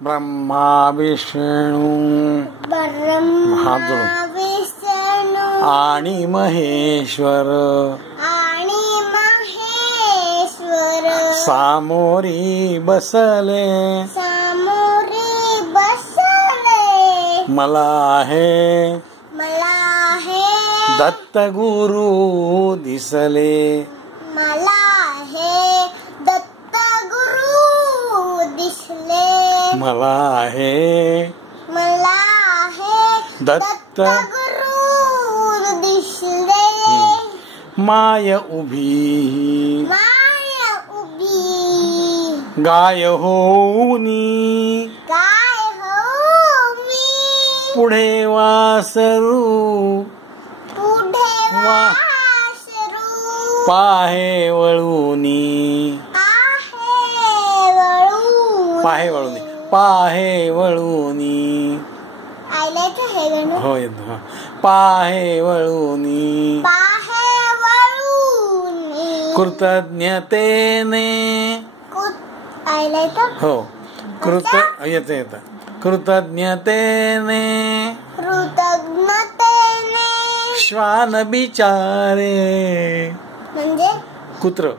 ब्रह्मा विष्णू हात जोडून आणि महेश्वर सामोरी बसले मला आहे दत्त गुरु दिसले मला आहे दत्त गुरु दिसले माय उभी गाय होऊनी पुढे वासरू पाहे वळूनी पाहे वळूनी हो येतो पाहे वळूनी कृतज्ञतेने हो येत कृतज्ञतेने श्वान बिचारे म्हणजे कुत्र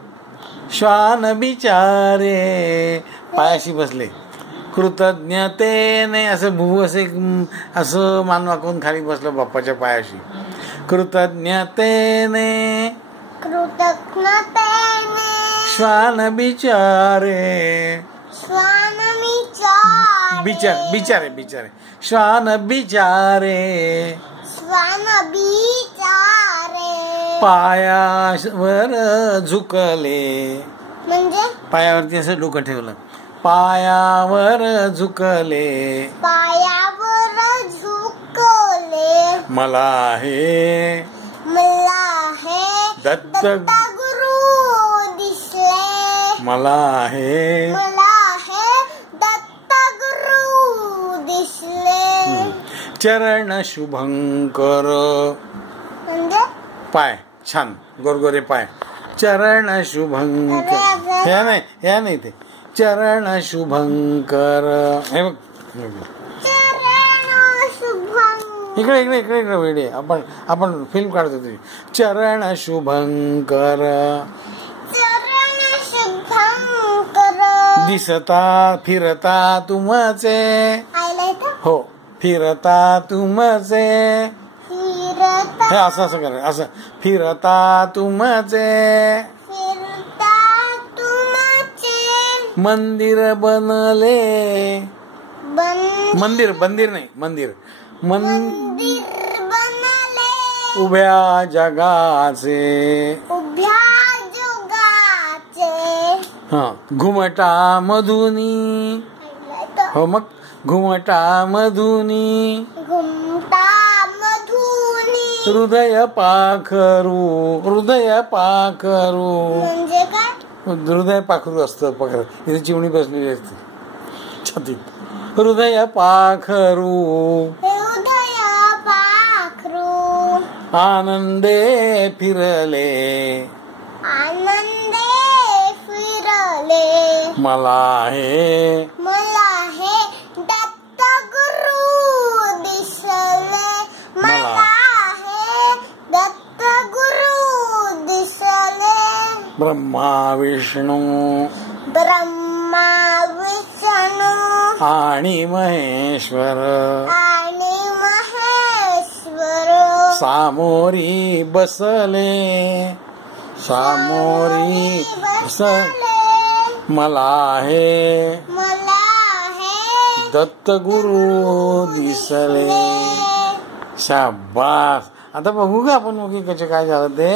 श्वान बिचारे पायाशी बसले कृतज्ञतेने असं भू असं मान वाकवून खाली बसलं बाप्पाच्या पायाशी कृतज्ञतेने श्वान बिचारे बिचारे श्वान बिचारे पायावर झुकले म्हणजे पायावरती असं डोकं ठेवलं पायावर झुकले मला आहे दत्त गुरु दिसले मला आहे दत्त गुरु दिसले चरण शुभंकर म्हणजे पाय छान गोरगोरे पाय चरण शुभंकर ह्या नाही ते चरण शुभंकर हे बघ इकडे वेडे आपण फिल्म काढतो तुझी चरण शुभंकर दिसता फिरता तुमचे हो फिरता तुमचे हे असं करायचं असं फिरता तुमचे मंदिर बनले मंदिर नाही उभ्या जगाचे घुमटा मधुनी हो मग घुमटा मधुनी हृदय पाखरू म्हणजे काय हृदय पाखरू असतं पाखर इथे चिमणी बसलेली असते छातीत हृदय पाखरू आनंदे फिरले मला आहे दत्त गुरु दिसले दत्त गुरु दिसले ब्रह्मा विष्णू आणि महेश्वर सामोरी बसले मला आहे दत्त गुरु दिसले शाबास आता बघू का आपण कसे काय झालं ते